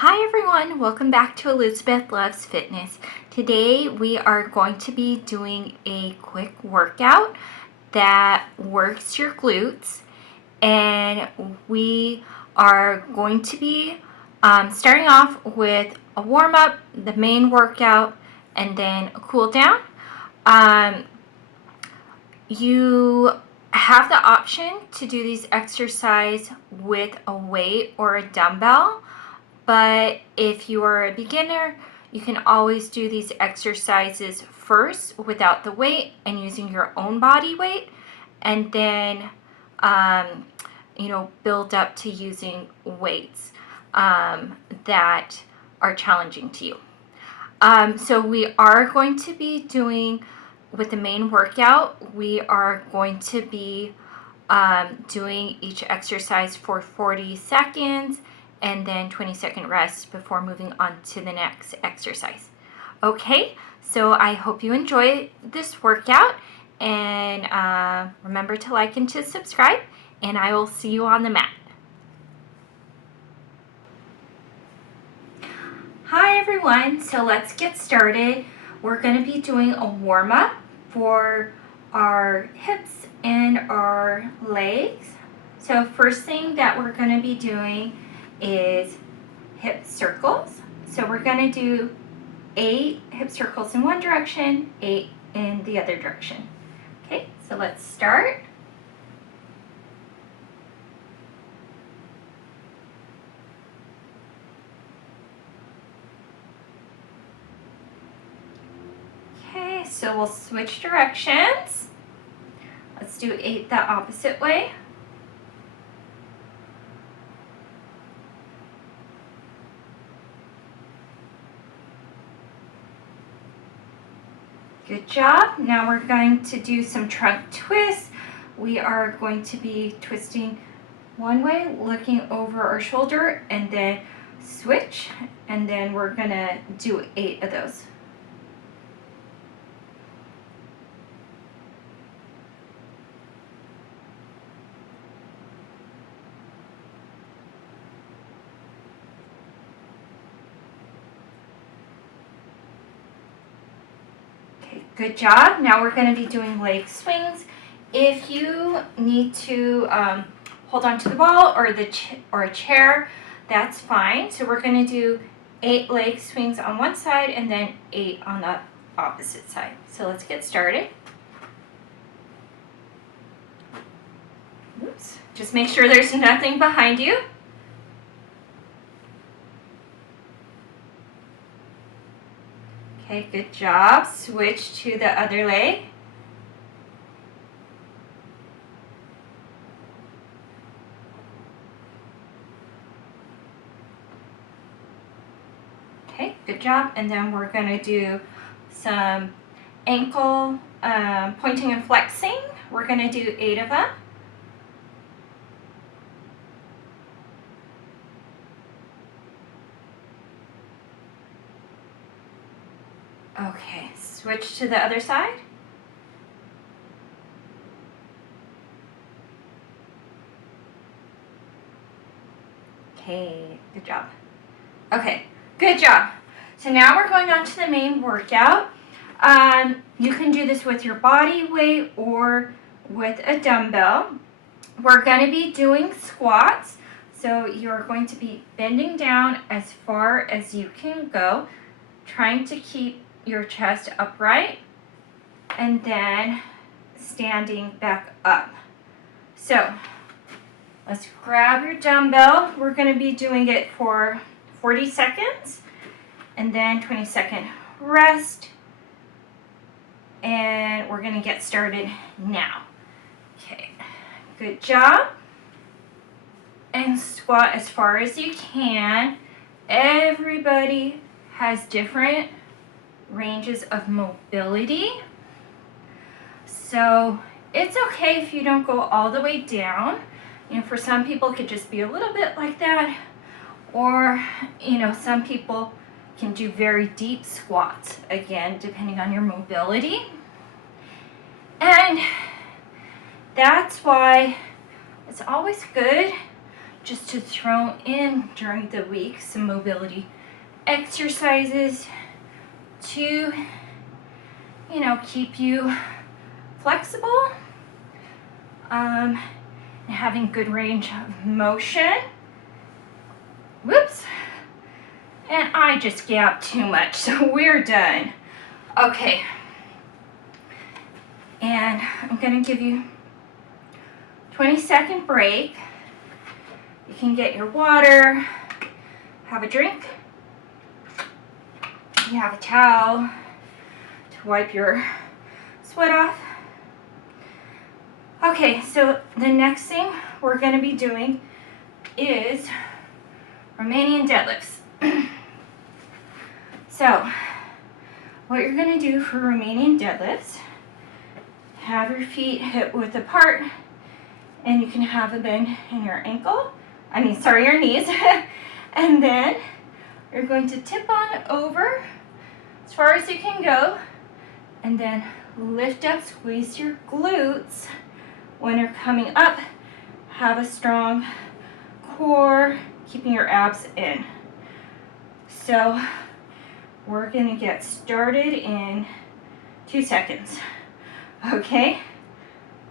Hi everyone, welcome back to Elizabeth Loves Fitness. Today we are going to be doing a quick workout that works your glutes, and we are going to be starting off with a warm-up, the main workout, and then a cool down. You have the option to do these exercises with a weight or a dumbbell. But if you are a beginner, you can always do these exercises first without the weight and using your own body weight, and then build up to using weights that are challenging to you. So we are going to be doing, with the main workout, we are going to be doing each exercise for 40 seconds and then 20-second rest before moving on to the next exercise. Okay, so I hope you enjoy this workout, and remember to like and to subscribe, and I will see you on the mat. Hi everyone, so let's get started. We're going to be doing a warm-up for our hips and our legs. So first thing that we're going to be doing is hip circles. So we're going to do 8 hip circles in one direction, 8 in the other direction. Okay, so let's start. Okay, so we'll switch directions. Let's do 8 the opposite way. Good job. Now we're going to do some trunk twists. We are going to be twisting one way, looking over our shoulder, and then switch, and then we're going to do 8 of those. Good job. Now we're going to be doing leg swings. If you need to hold on to the wall or a chair, that's fine. So we're going to do 8 leg swings on one side and then 8 on the opposite side. So let's get started. Oops. Just make sure there's nothing behind you. Okay, good job. Switch to the other leg. Okay, good job. And then we're going to do some ankle pointing and flexing. We're going to do 8 of them. Okay, switch to the other side. Okay, good job. Okay, good job. So now we're going on to the main workout. You can do this with your body weight or with a dumbbell. We're going to be doing squats. So you're going to be bending down as far as you can go, trying to keep your chest upright, and then standing back up. So let's grab your dumbbell. We're going to be doing it for 40 seconds and then 20-second rest, and we're going to get started now. Okay, good job. And squat as far as you can. Everybody has different ranges of mobility, so it's okay if you don't go all the way down. For some people it could just be a little bit like that, or some people can do very deep squats, again depending on your mobility. And that's why it's always good just to throw in during the week some mobility exercises to, keep you flexible, and having good range of motion. Whoops. And I just gapped too much, so we're done. Okay. And I'm gonna give you 20-second break. You can get your water, have a drink. You have a towel to wipe your sweat off. Okay, so the next thing we're going to be doing is Romanian deadlifts. So, what you're going to do for Romanian deadlifts, have your feet hip width apart, and you can have a bend in your your knees. And then you're going to tip on over as far as you can go, and then lift up, squeeze your glutes. When you're coming up, have a strong core, keeping your abs in. So we're going to get started in 2 seconds. Okay,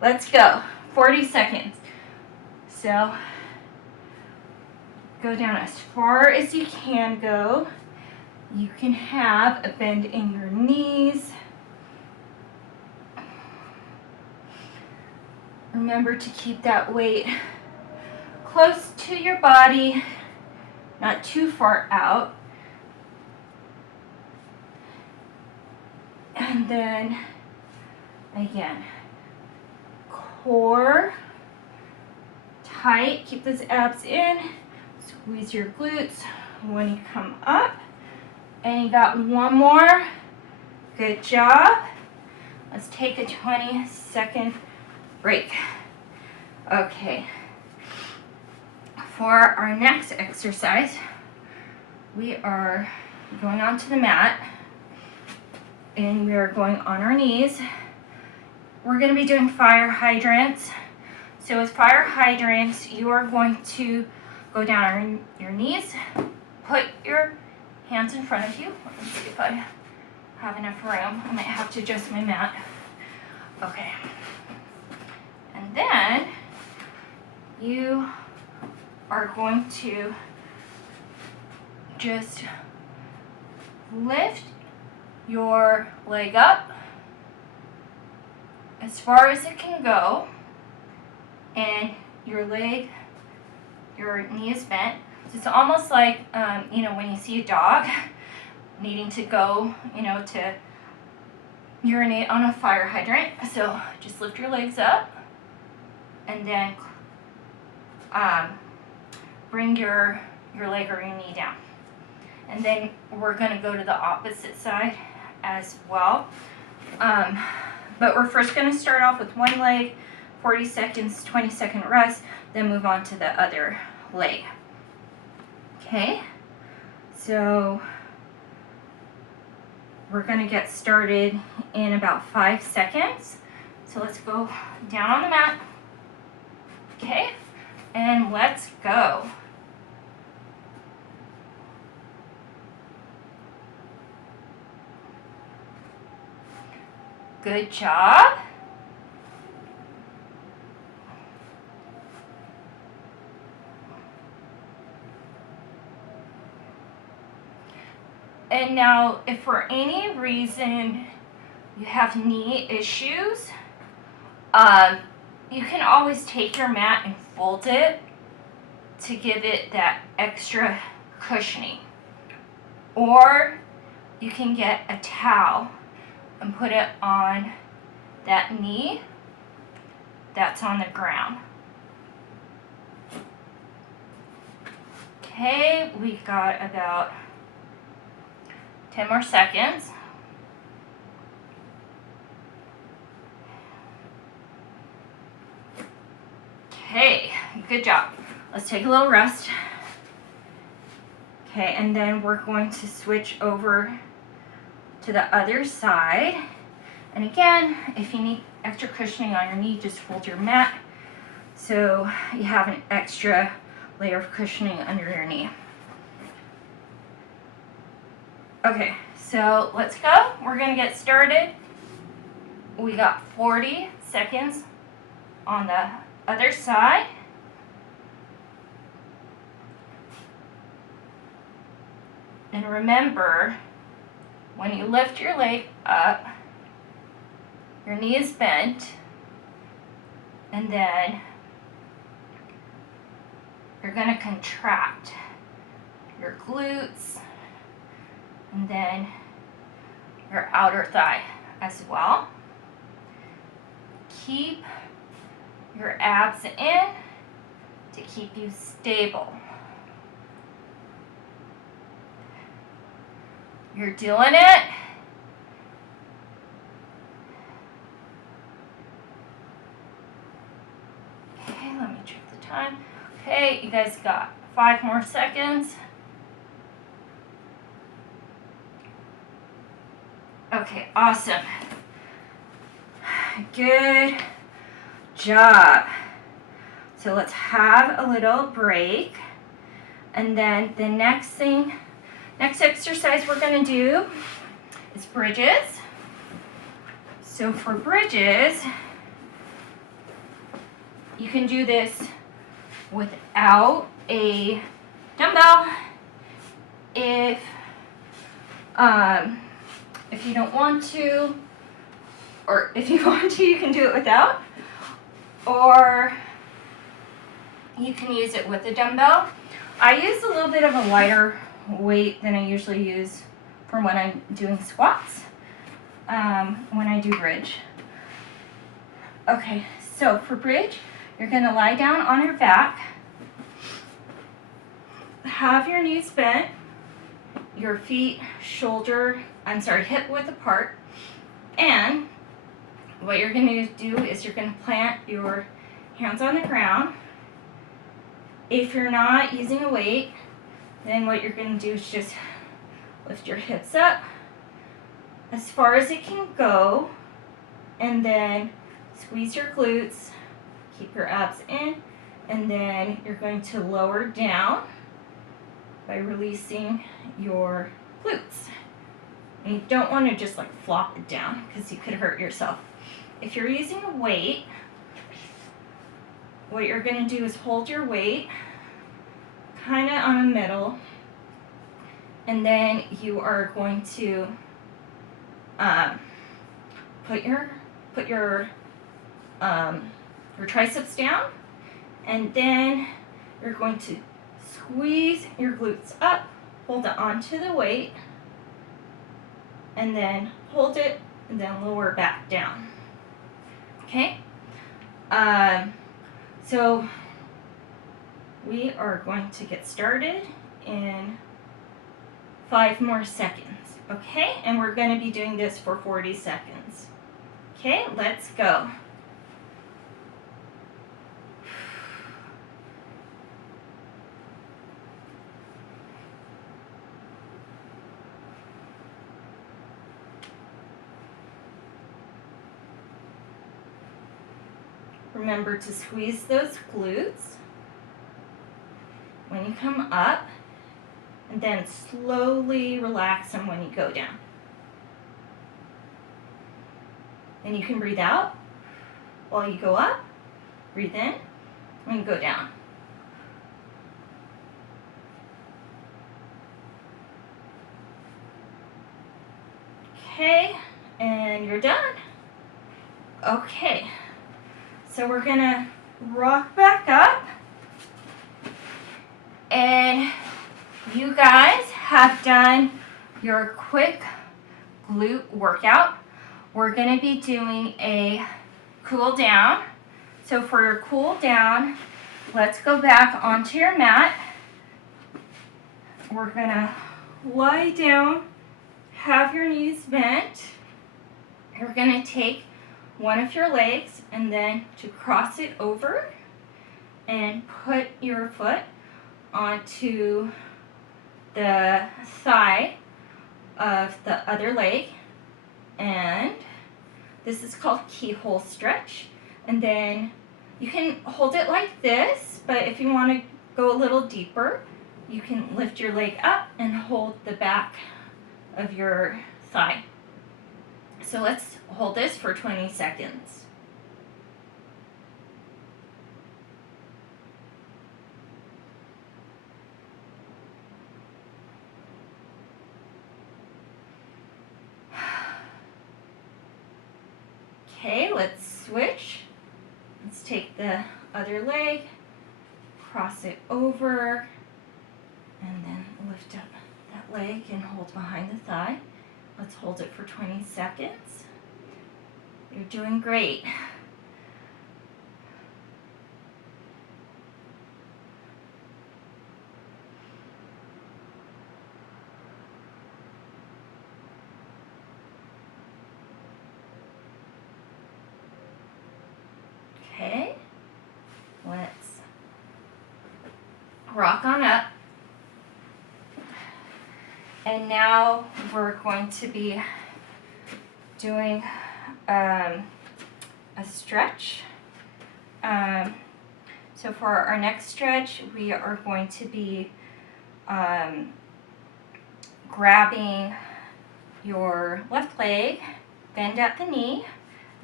let's go. 40 seconds. So go down as far as you can go. You can have a bend in your knees. Remember to keep that weight close to your body, not too far out. And then, again, core tight, keep those abs in, squeeze your glutes when you come up. And you got one more. Good job. Let's take a 20-second break. Okay. For our next exercise, we are going onto the mat and we are going on our knees. We're going to be doing fire hydrants. So with fire hydrants, you are going to go down on your knees, put your hands in front of you. Let me see if I have enough room. I might have to adjust my mat. Okay. And then you are going to just lift your leg up as far as it can go, and your knee is bent. So it's almost like, when you see a dog needing to go, to urinate on a fire hydrant. So just lift your legs up and then bring your leg or your knee down. And then we're going to go to the opposite side as well. But we're first going to start off with one leg, 40 seconds, 20-second rest, then move on to the other leg. Okay, so we're going to get started in about 5 seconds. So let's go down on the mat. Okay, and let's go. Good job. And now, if for any reason you have knee issues, you can always take your mat and fold it to give it that extra cushioning. Or you can get a towel and put it on that knee that's on the ground. Okay, we got about 10 more seconds. Okay, good job. Let's take a little rest. Okay, and then we're going to switch over to the other side. And again, if you need extra cushioning on your knee, just fold your mat so you have an extra layer of cushioning under your knee. Okay, so let's go. We're gonna get started. We got 40 seconds on the other side. And remember, when you lift your leg up, your knee is bent, and then you're going to contract your glutes and then your outer thigh as well. Keep your abs in to keep you stable. You're doing it. Okay, let me check the time. Okay, you guys got 5 more seconds. Okay, awesome. Good job. So let's have a little break. And then the next exercise we're going to do is bridges. So for bridges, you can do this without a dumbbell. If you don't want to, or if you want to, you can do it without, or you can use it with a dumbbell. I use a little bit of a lighter weight than I usually use for when I'm doing squats, when I do bridge. Okay, so for bridge, you're going to lie down on your back, have your knees bent, your feet hip width apart, and what you're going to do is you're going to plant your hands on the ground. If you're not using a weight, then what you're going to do is just lift your hips up as far as it can go, and then squeeze your glutes, keep your abs in, and then you're going to lower down by releasing your glutes. And you don't want to just like flop it down because you could hurt yourself. If you're using a weight, what you're going to do is hold your weight kind of on the middle, and then you are going to put your triceps down, and then you're going to squeeze your glutes up, hold it onto the weight, and then hold it, and then lower back down. Okay? So we are going to get started in 5 more seconds. Okay? And we're going to be doing this for 40 seconds. Okay? Let's go. Remember to squeeze those glutes when you come up, and then slowly relax them when you go down. Then you can breathe out while you go up, breathe in, and go down. Okay, and you're done. Okay. So we're gonna rock back up, and you guys have done your quick glute workout. We're gonna be doing a cool down. So for your cool down, let's go back onto your mat. We're gonna lie down, have your knees bent. You're gonna take one of your legs and then to cross it over and put your foot onto the thigh of the other leg, and this is called keyhole stretch. And then you can hold it like this, but if you want to go a little deeper, you can lift your leg up and hold the back of your thigh. So let's hold this for 20 seconds. Okay, let's switch. Let's take the other leg, cross it over, and then lift up that leg and hold behind the thigh. Let's hold it for 20 seconds. You're doing great. Okay, let's rock on up. And now we're going to be doing a stretch. So for our next stretch, we are going to be grabbing your left leg, bend at the knee,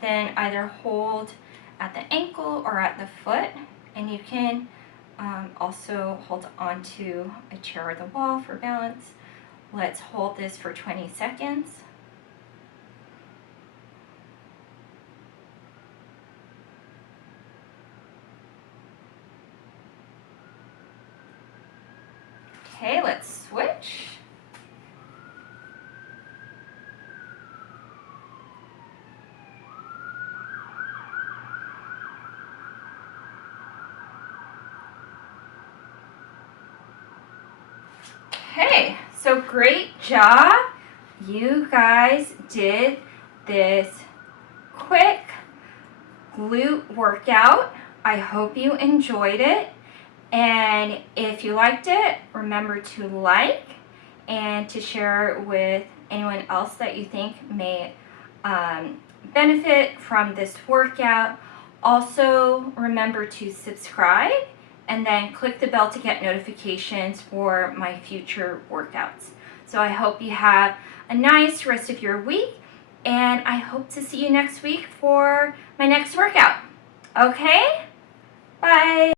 then either hold at the ankle or at the foot, and you can also hold onto a chair or the wall for balance. Let's hold this for 20 seconds. Okay, let's switch. Okay, so great job. You guys did this quick glute workout. I hope you enjoyed it. And if you liked it, remember to like and to share it with anyone else that you think may benefit from this workout. Also, remember to subscribe and then click the bell to get notifications for my future workouts. So I hope you have a nice rest of your week, and I hope to see you next week for my next workout. Okay? Bye.